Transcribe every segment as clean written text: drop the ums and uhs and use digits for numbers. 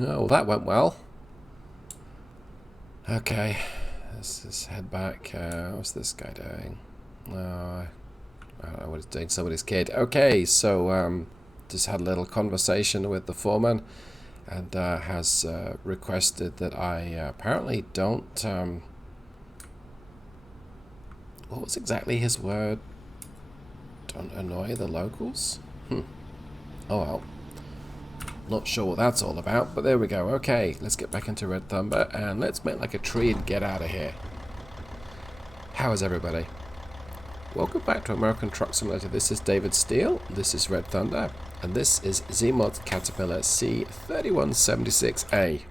Oh, well, that went well. Okay, let's just head back. What's this guy doing? I don't know what he's doing. Somebody's kid. Okay, so just had a little conversation with the foreman, and has requested that I apparently don't. What was exactly his word? Don't annoy the locals? Oh well. Not sure what that's all about, but there we go. Okay, let's get back into Red Thunder, and let's make like a tree and get out of here. How is everybody? Welcome back to American Truck Simulator. This is David Steele, this is Red Thunder, and this is Zeemods Caterpillar C3176A.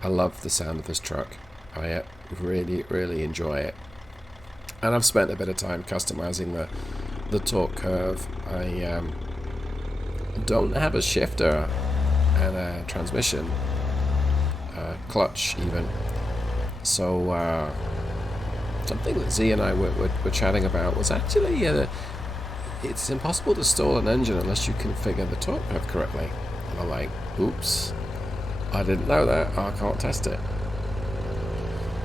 I love the sound of this truck. I really enjoy it. And I've spent a bit of time customizing the torque curve. I don't have a shifter and a transmission, clutch even. So something that Z and I were chatting about was actually it's impossible to stall an engine unless you configure the torque curve correctly. And I'm like, oops, I didn't know that. I can't test it.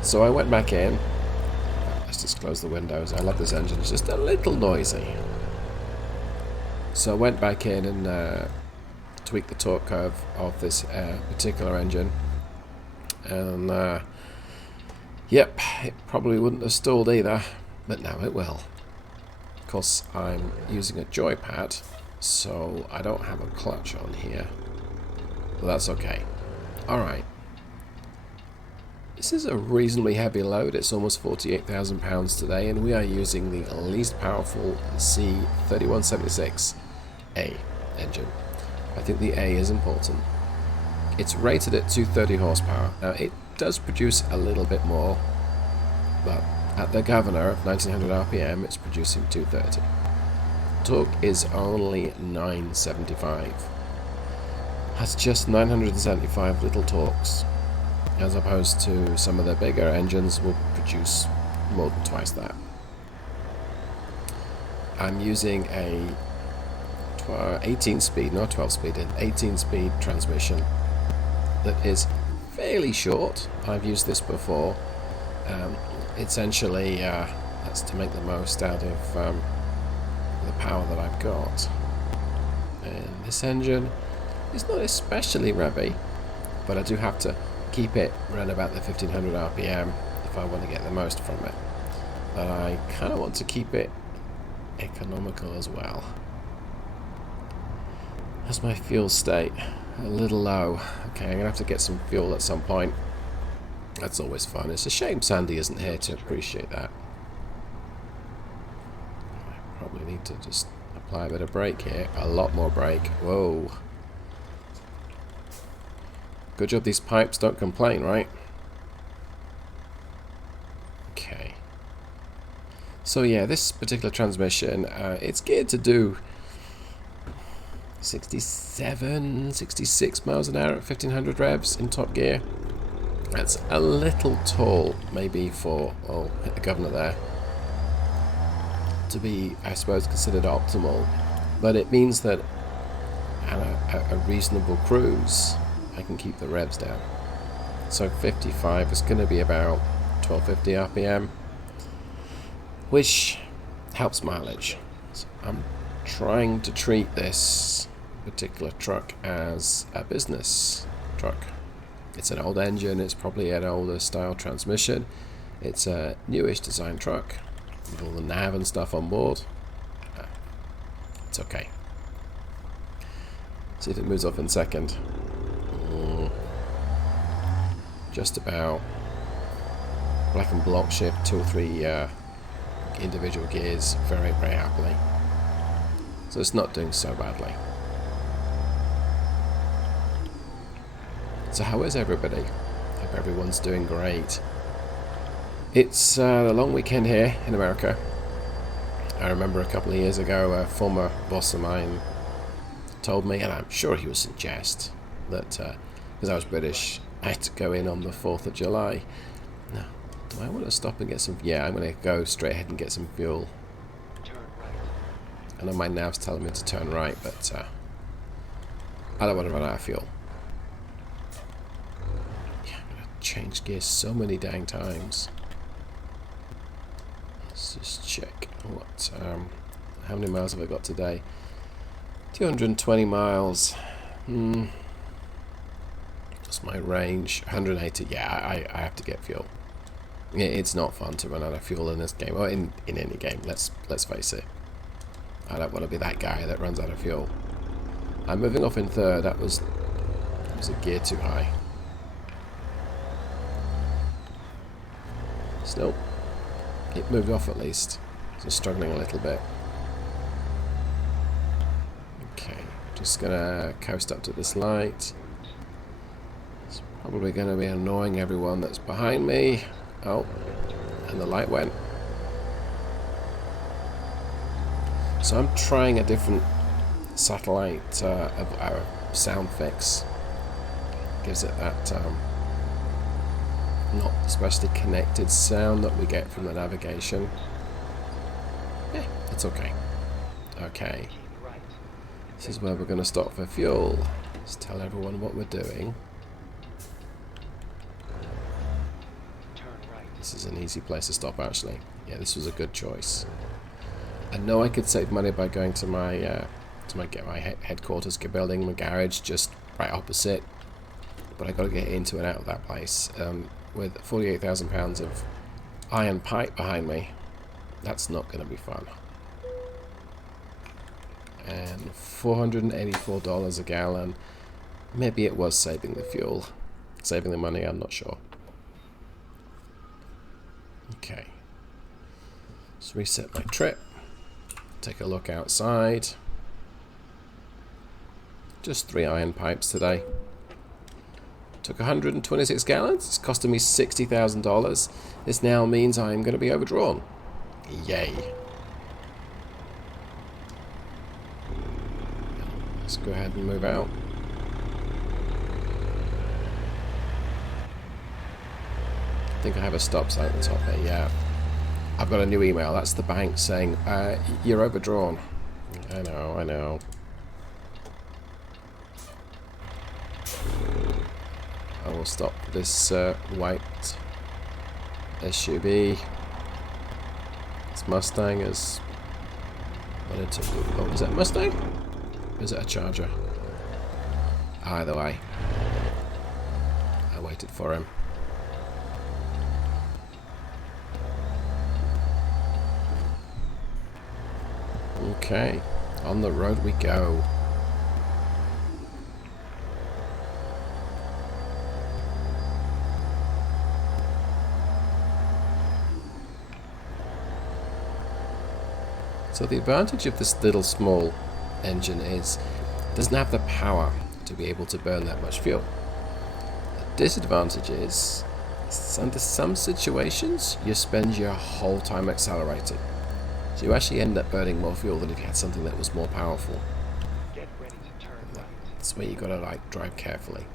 So I went back in. Let's just close the windows. I love this engine. It's just a little noisy. So I went back in and tweaked the torque curve of this particular engine. And yep, it probably wouldn't have stalled either, but now it will. Of course, I'm using a joypad, so I don't have a clutch on here. But that's okay. Alright. This is a reasonably heavy load. It's almost 48,000 pounds today, and we are using the least powerful C3176A engine. I think the A is important. It's rated at 230 horsepower. Now, it does produce a little bit more, but at the governor of 1900 RPM, it's producing 230. Torque is only 975. That's just 975 little torques, as opposed to some of the bigger engines will produce more than twice that. I'm using a 18-speed, not 12-speed, an 18-speed transmission that is fairly short. I've used this before. Essentially, that's to make the most out of the power that I've got. And this engine is not especially revvy, but I do have to keep it around about the 1500 RPM if I want to get the most from it. But I kind of want to keep it economical as well. How's my fuel state? A little low. Okay, I'm going to have to get some fuel at some point. That's always fun. It's a shame Sandy isn't here to appreciate that. I probably need to just apply a bit of brake here. A lot more brake. Whoa. Good job these pipes don't complain, right? Okay. So yeah, this particular transmission, it's geared to do 67, 66 miles an hour at 1500 revs in top gear. That's a little tall, maybe for, oh, hit the governor there, to be, I suppose, considered optimal. But it means that at a reasonable cruise, I can keep the revs down. So 55 is going to be about 1250 RPM, which helps mileage. So I'm trying to treat this particular truck as a business truck. It's an old engine, it's probably an older style transmission. It's a newish design truck with all the nav and stuff on board. It's okay. See if it moves off in second. Just about. I can block shift 2 or 3 individual gears very happily. So it's not doing so badly. So how is everybody? Hope everyone's doing great. It's a long weekend here in America. I remember a couple of years ago a former boss of mine told me, and I'm sure he was in jest, that because I was British, I had to go in on the 4th of July. Now, do I want to stop and get some... Yeah, I'm going to go straight ahead and get some fuel. I know my nav's telling me to turn right, but I don't want to run out of fuel. changed gears so many dang times. Let's just check what, how many miles have I got today? 220 miles. That's my range. 180. Yeah, I have to get fuel. It's not fun to run out of fuel in this game, or in any game. Let's face it. I don't want to be that guy that runs out of fuel. I'm moving off in third. That was a gear too high. Still, it moved off at least. So struggling a little bit. Okay, just gonna coast up to this light. It's probably gonna be annoying everyone that's behind me. Oh, and the light went. So I'm trying a different satellite sound fix. Gives it that not especially connected sound that we get from the navigation. Yeah, it's okay. Okay. This is where we're going to stop for fuel. Let's tell everyone what we're doing. This is an easy place to stop, actually. Yeah, this was a good choice. I know I could save money by going to my headquarters building, my garage, just right opposite. But I got to get into and out of that place. With 48,000 pounds of iron pipe behind me, that's not going to be fun. And $484 a gallon. Maybe it was saving the fuel, saving the money. I'm not sure. Okay. Let's reset my trip. Take a look outside. Just 3 iron pipes today. Took 126 gallons. It's costing me $60,000. This now means I'm going to be overdrawn. Yay. Let's go ahead and move out. I think I have a stop sign at the top there. Yeah. I've got a new email. That's the bank saying, you're overdrawn. I know. I will stop this white SUV. This Mustang is... Oh, is that Mustang? Or is it a Charger? Either way. I waited for him. Okay, on the road we go. So the advantage of this little small engine is it doesn't have the power to be able to burn that much fuel. The disadvantage is under some situations you spend your whole time accelerating. So you actually end up burning more fuel than if you had something that was more powerful. Get ready to turn right. That's where you gotta like drive carefully.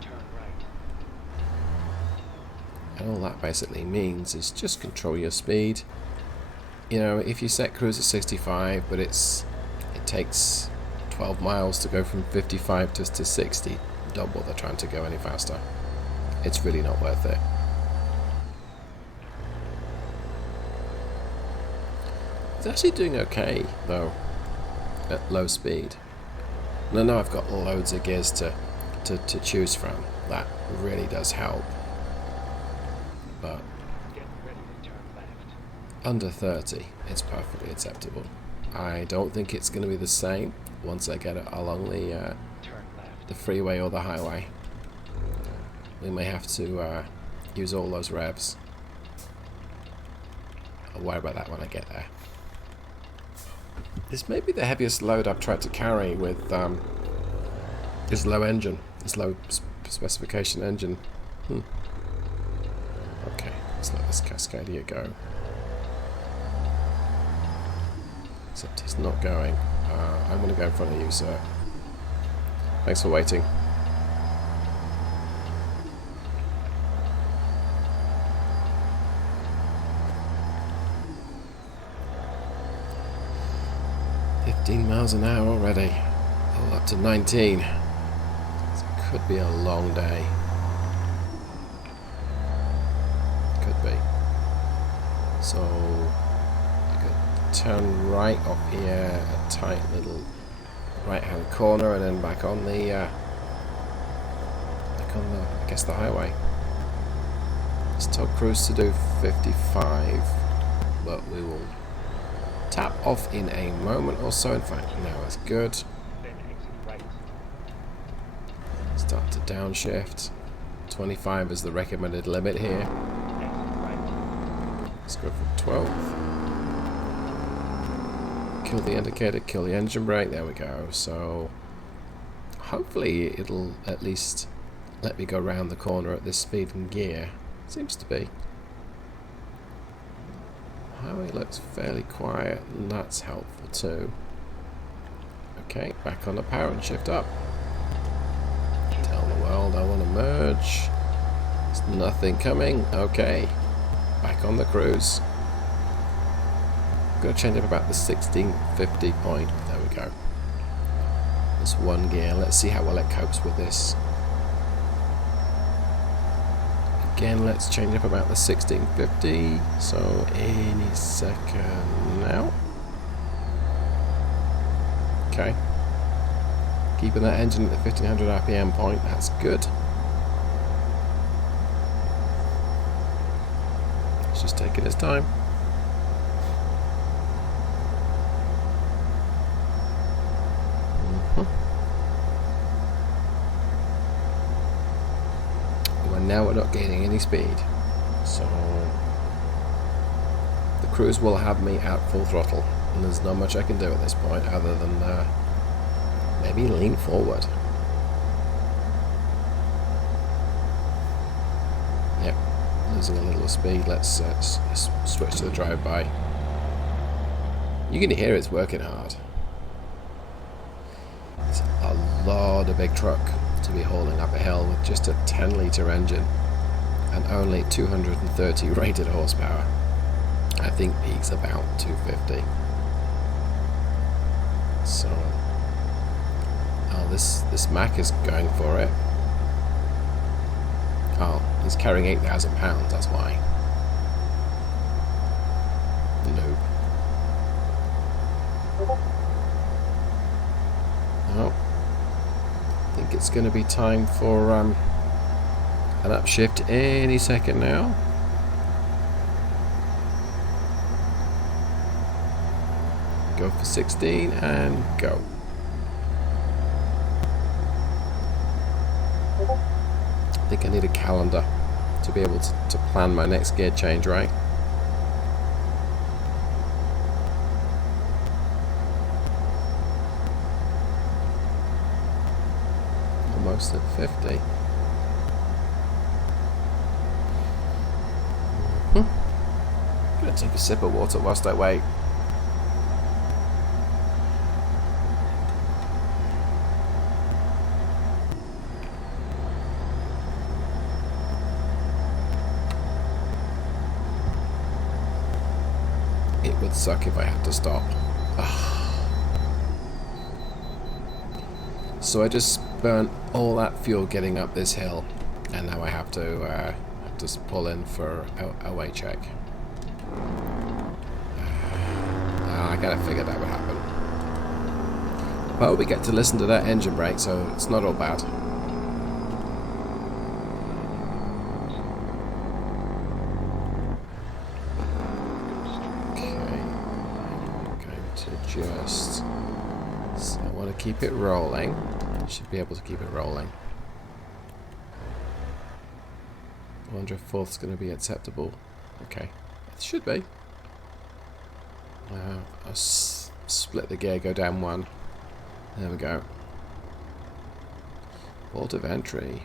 Turn right. And all that basically means is just control your speed. You know, if you set cruise at 65, but it takes 12 miles to go from 55 to 60, don't bother trying to go any faster. It's really not worth it. It's actually doing okay, though, at low speed. And I know I've got loads of gears to choose from. That really does help. But Get ready to turn left. under 30, it's perfectly acceptable. I don't think it's going to be the same once I get it along Turn left. the freeway or the highway. We may have to use all those revs. I'll worry about that when I get there. This may be the heaviest load I've tried to carry with this low engine, this low specification engine. Okay, let's let this Cascadia go. Except he's not going. I'm going to go in front of you, sir. Thanks for waiting. .15 miles an hour already. Oh, Up to 19. It could be a long day. Could be. So I could turn right up here, a tight little right-hand corner, and then back on the I guess the highway. Let's tell cruise to do 55, but we will tap off in a moment or so. In fact, now it's good. Then exit right. Start to downshift. 25 is the recommended limit here. Exit right. Let's go for 12. Kill the indicator, kill the engine brake. There we go. So hopefully it'll at least let me go round the corner at this speed and gear. Seems to be. Highway looks fairly quiet, and that's helpful too. Okay, back on the power and shift up. Tell the world I want to merge. There's nothing coming. Okay, back on the cruise. I'm going to change up about the 1650 point. There we go. There's one gear. Let's see how well it copes with this. Again, let's change up about the 1650. So any second now. Okay. Keeping that engine at the 1500 RPM point. That's good. It's just taking its time. Now we're not gaining any speed, so the cruise will have me at full throttle, and there's not much I can do at this point other than maybe lean forward. Yep, losing a little speed. Let's switch to the drive-by. You can hear it's working hard. It's a lot of big truck to be hauling up a hill with just a 10-litre engine and only 230 rated horsepower. I think peak's about 250. So, oh, this Mac is going for it. Oh, he's carrying 8,000 pounds. That's why. Nope. Oh. I think it's going to be time for an upshift any second now. Go for 16 and go. I think I need a calendar to be able to plan my next gear change, right? Almost at 50. Gonna take a sip of water whilst I wait. It would suck if I had to stop. So I just burnt all that fuel getting up this hill, and now I have to just pull in for a weight check. I kind of figured that would happen. But we get to listen to that engine brake, so it's not all bad. Okay, I'm going to just... So I want to keep it rolling. Should be able to keep it rolling. I wonder if fourth's going to be acceptable. Okay, it should be. I'll split the gear, go down one. There we go. Port of entry.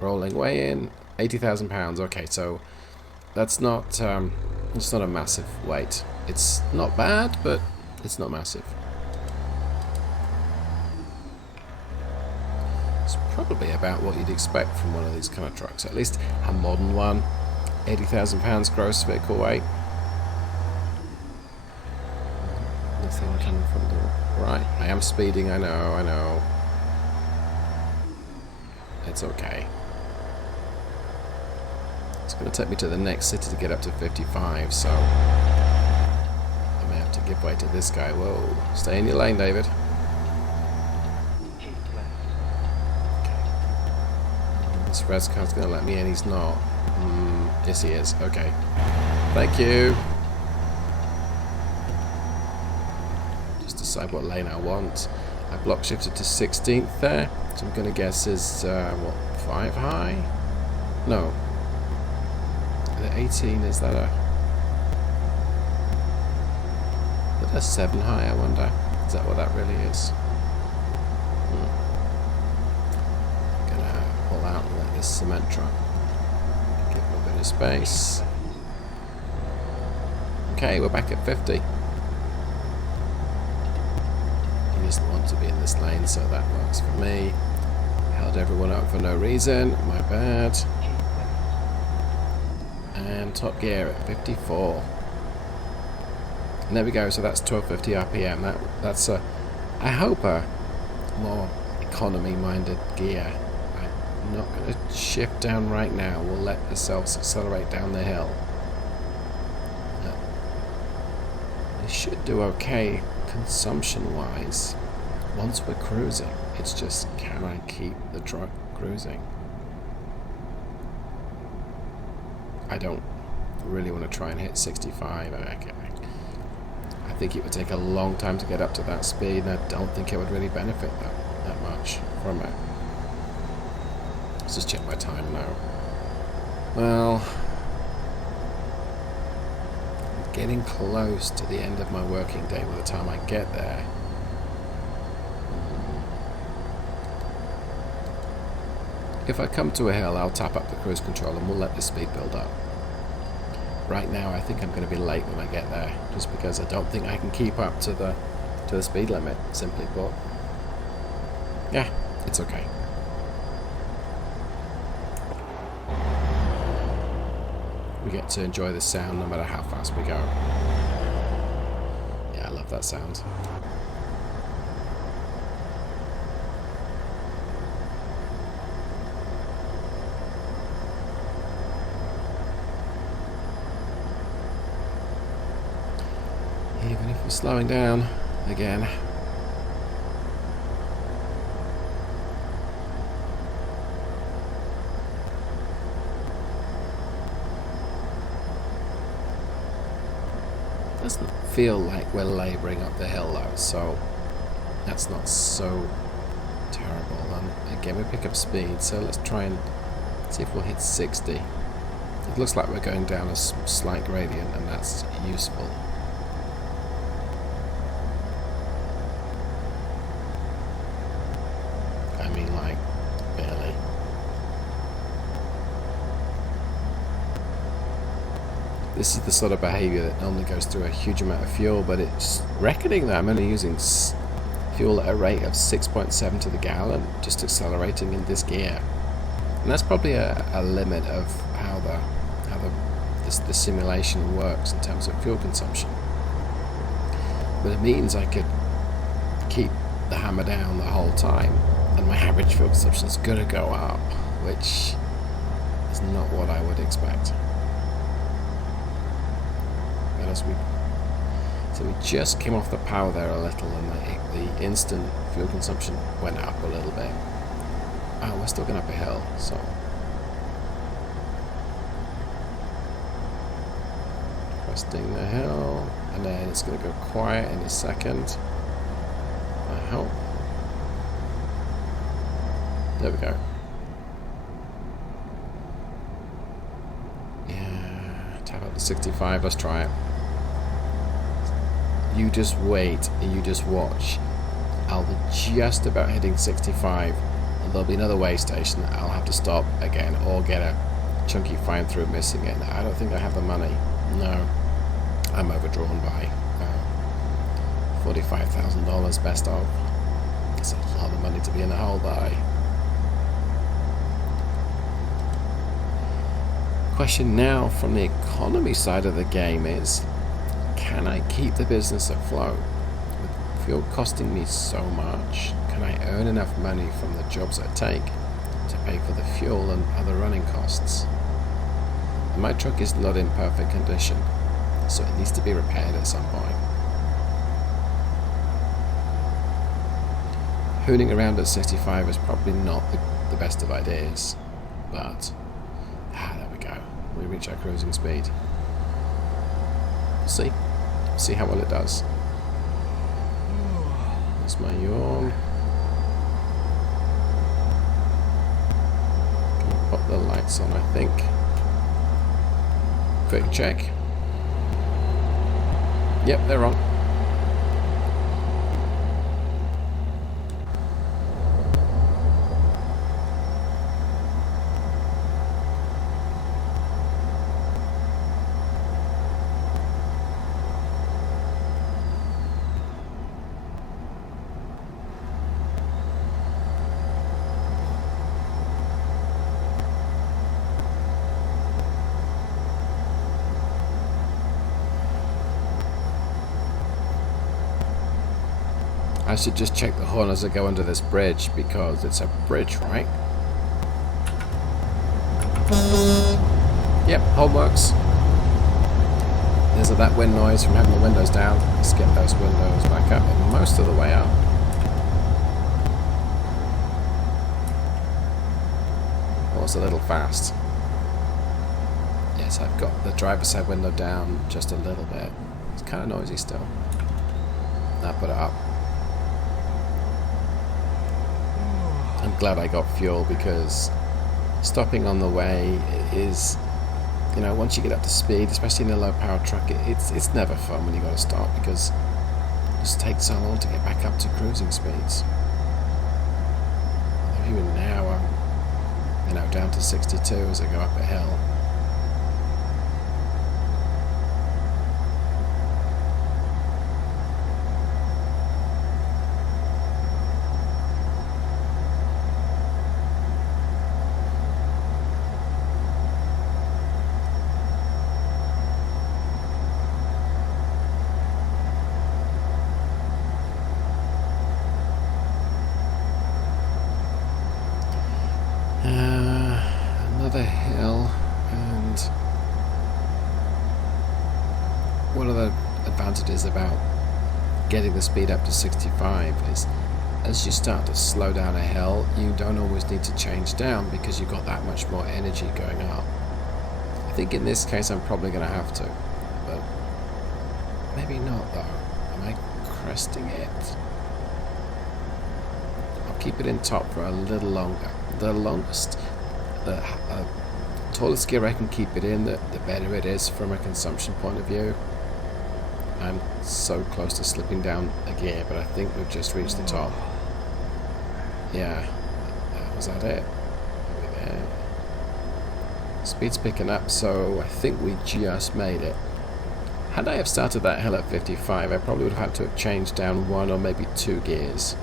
Rolling way in. 80,000 pounds. Okay, so that's not. It's not a massive weight. It's not bad, but it's not massive. It's probably about what you'd expect from one of these kind of trucks. At least a modern one. 80,000 pounds gross vehicle weight. anything coming from the right. I am speeding, I know. It's okay. It's going to take me to the next city to get up to 55, so I may have to give way to this guy. Whoa. Stay in your lane, David. Keep left. Okay. This res car's going to let me in. He's not. Yes, he is. Okay. Thank you. Just decide what lane I want. I block shifted to 16th there. So I'm going to guess is, what, 5 high? No. The 18, is that a 7 high, I wonder? Is that what that really is? I'm going to pull out and let this cement truck give him a bit of space. Okay, we're back at 50. He doesn't want to be in this lane, so that works for me. Held everyone up for no reason. My bad. And top gear at 54. And there we go. So that's 1250 RPM. That's a, I hope, a more economy-minded gear. I'm not going to shift down right now. We'll let ourselves accelerate down the hill. It should do okay consumption-wise. Once we're cruising, it's just, can I keep the truck cruising? I don't really want to try and hit 65. Okay. I think it would take a long time to get up to that speed, and I don't think it would really benefit that much from it. Let's just check my time now. Well, I'm getting close to the end of my working day by the time I get there. If I come to a hill, I'll tap up the cruise control and we'll let the speed build up. Right now, I think I'm going to be late when I get there, just because I don't think I can keep up to the speed limit, simply put. Yeah, it's okay. We get to enjoy the sound no matter how fast we go. Yeah, I love that sound. Even if we're slowing down again. Doesn't feel like we're labouring up the hill though, so that's not so terrible. And again, we pick up speed, so let's try and see if we'll hit 60. It looks like we're going down a slight gradient, and that's useful. I mean, like, barely. This is the sort of behaviour that normally goes through a huge amount of fuel, but it's reckoning that I'm only using fuel at a rate of 6.7 to the gallon, just accelerating in this gear. And that's probably a limit of how the simulation works in terms of fuel consumption. But it means I could keep the hammer down the whole time, and my average fuel consumption is going to go up, which is not what I would expect. So we just came off the power there a little, and the instant fuel consumption went up a little bit. Oh, we're still going up a hill, so cresting the hill, and then it's going to go quiet in a second. I hope. There we go. Yeah, tap up to 65. Let's try it. You just wait and you just watch. I'll be just about hitting 65, and there'll be another way station. I'll have to stop again or get a chunky fine through missing it. I don't think I have the money. No, I'm overdrawn by $45,000 best of. That's a lot of money to be in a hole by. Question now from the economy side of the game is, can I keep the business afloat? fuel costing me so much, can I earn enough money from the jobs I take to pay for the fuel and other running costs? And my truck is not in perfect condition, so it needs to be repaired at some point. Hooning around at 65 is probably not the best of ideas, but there we go. We reach our cruising speed. See how well it does. That's my yawn. Gonna put the lights on, I think. Quick check. Yep, they're on. I should just check the horn as I go under this bridge, because it's a bridge, right? Yep, horn works. There's that wind noise from having the windows down. Let's get those windows back up and most of the way up. Oh, it's a little fast. Yes, I've got the driver's side window down just a little bit. It's kind of noisy still. Now put it up. I'm glad I got fuel, because stopping on the way is, you know, once you get up to speed, especially in a low power truck, it's never fun when you got to stop, because it just takes so long to get back up to cruising speeds. Even now I'm, you know, down to 62 as I go up a hill. Another hill, and one of the advantages about getting the speed up to 65 is, as you start to slow down a hill, you don't always need to change down because you've got that much more energy going up. I think in this case I'm probably going to have to, but maybe not though. Am I cresting it? I'll keep it in top for a little longer. The longest, the tallest gear I can keep it in, the better it is from a consumption point of view. I'm so close to slipping down a gear, but I think we've just reached the top. Yeah, was that it? There. Speed's picking up, so I think we just made it. Had I have started that hill at 55, I probably would have had to have changed down 1 or maybe 2 gears.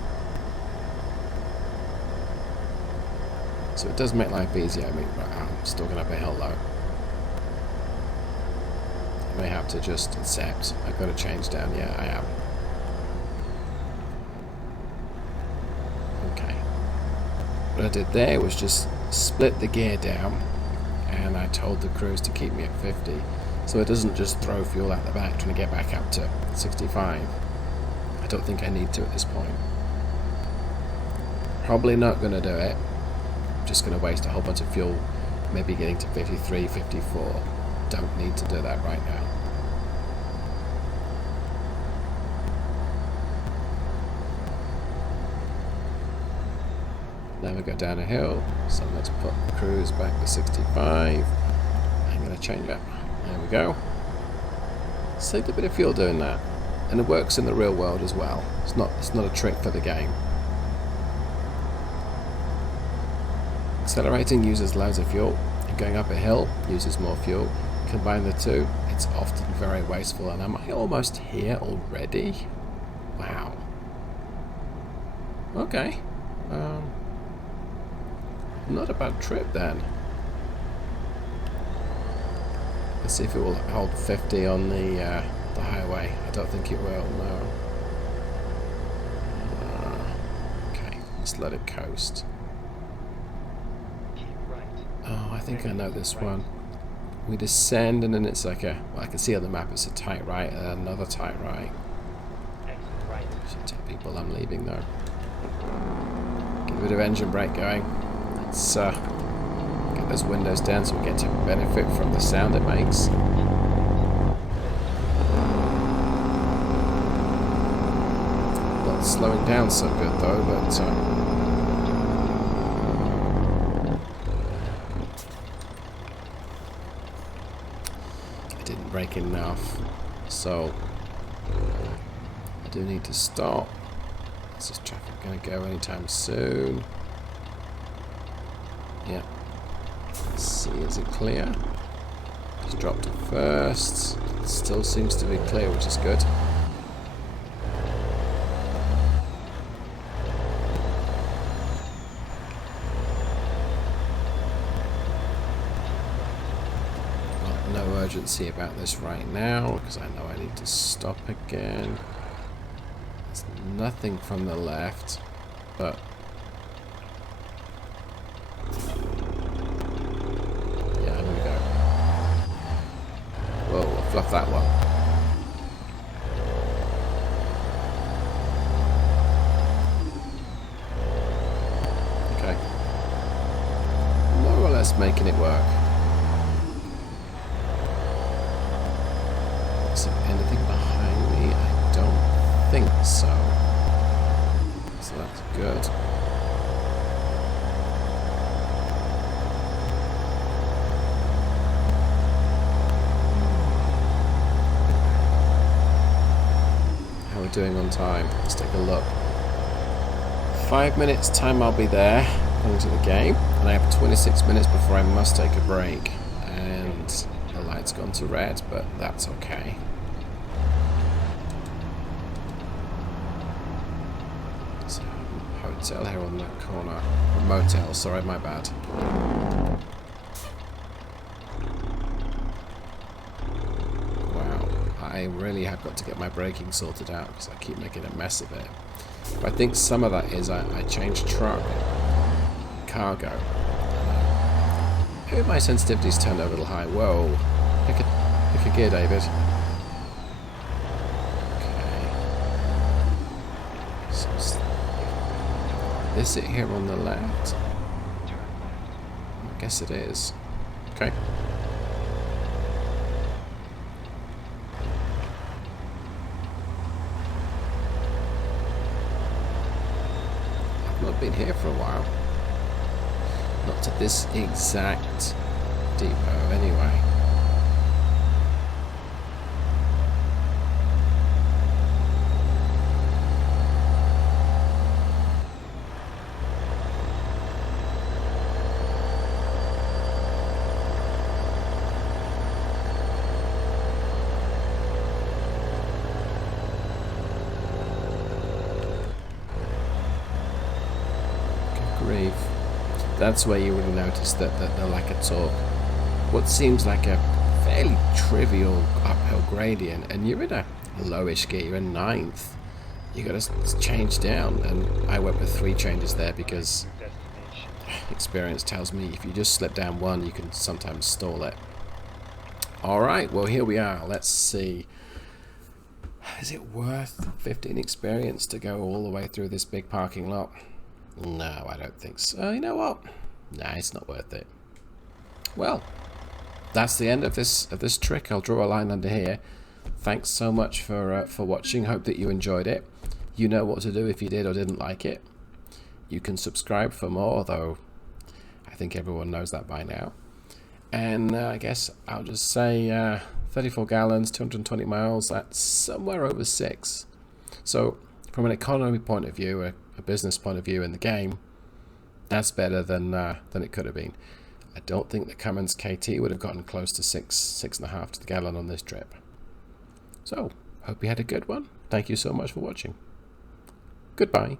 So it does make life easier. I mean, I'm still going up a hill though. I may have to just accept I've got to change down. Yeah, I am. Okay. What I did there was just split the gear down, and I told the crews to keep me at 50, so it doesn't just throw fuel out the back trying to get back up to 65. I don't think I need to at this point. Probably not going to do it. Just going to waste a whole bunch of fuel, maybe getting to 53, 54. Don't need to do that right now. Now we go down a hill, so let's put the cruise back to 65. I'm going to change up. There we go. Saved a bit of fuel doing that, and it works in the real world as well. It's not a trick for the game. Accelerating uses loads of fuel, and going up a hill uses more fuel. Combine the two, it's often very wasteful. And am I almost here already? Wow. Okay. Not a bad trip then. Let's see if it will hold 50 on the highway. I don't think it will, no. Just let it coast. Keep right. Oh, I think I know this Right. one. We descend and then it's like a... Well, I can see on the map it's a tight right and another tight right. Exit right. Should tell people I'm leaving though. Get a bit of engine brake going. Let's get those windows down so we get to benefit from the sound it makes. Not slowing down so good though, but I didn't brake enough, so I do need to stop. Is this traffic going to go anytime soon? Yeah. Let's see, is it clear? Just dropped it first. Still seems to be clear, which is good. Well, no urgency about this right now, because I know I need to stop again. There's nothing from the left, but yeah, here we go. Whoa, I'll fluff that one. Okay. More or less making it work. Is there anything behind me? I don't think so. So that's good. How are we doing on time? Let's take a look. 5 minutes time I'll be there, according to the game. And I have 26 minutes before I must take a break. And the light's gone to red, but that's okay. So, hotel here on that corner. Or motel, sorry, my bad. Wow, I really have got to get my braking sorted out because I keep making a mess of it. But I think some of that is I changed truck, cargo. Maybe my sensitivity's turned a little high. Whoa, pick a gear, David. So is it here on the left? I guess it is. Okay. I've not been here for a while. Not to this exact depot, anyway. Grief. That's where you would have noticed that the lack of torque. What seems like a fairly trivial uphill gradient, and you're in a lowish gear, you're in 9th. You got to change down, and I went with 3 changes there because Destination. experience tells me if you just slip down one, you can sometimes stall it. Alright, well here we are. Let's see. Is it worth 15 experience to go all the way through this big parking lot? No, I don't think so. You know what? Nah, it's not worth it. Well, that's the end of this trick. I'll draw a line under here. Thanks so much for watching. Hope that you enjoyed it. You know what to do if you did or didn't like it. You can subscribe for more, though I think everyone knows that by now. And I guess I'll just say 34 gallons, 220 miles. That's somewhere over 6. So from an economy point of view, a business point of view in the game, that's better than it could have been. I don't think the Cummins KT would have gotten close to 6.5 to the gallon on this trip. So, hope you had a good one. Thank you so much for watching. Goodbye.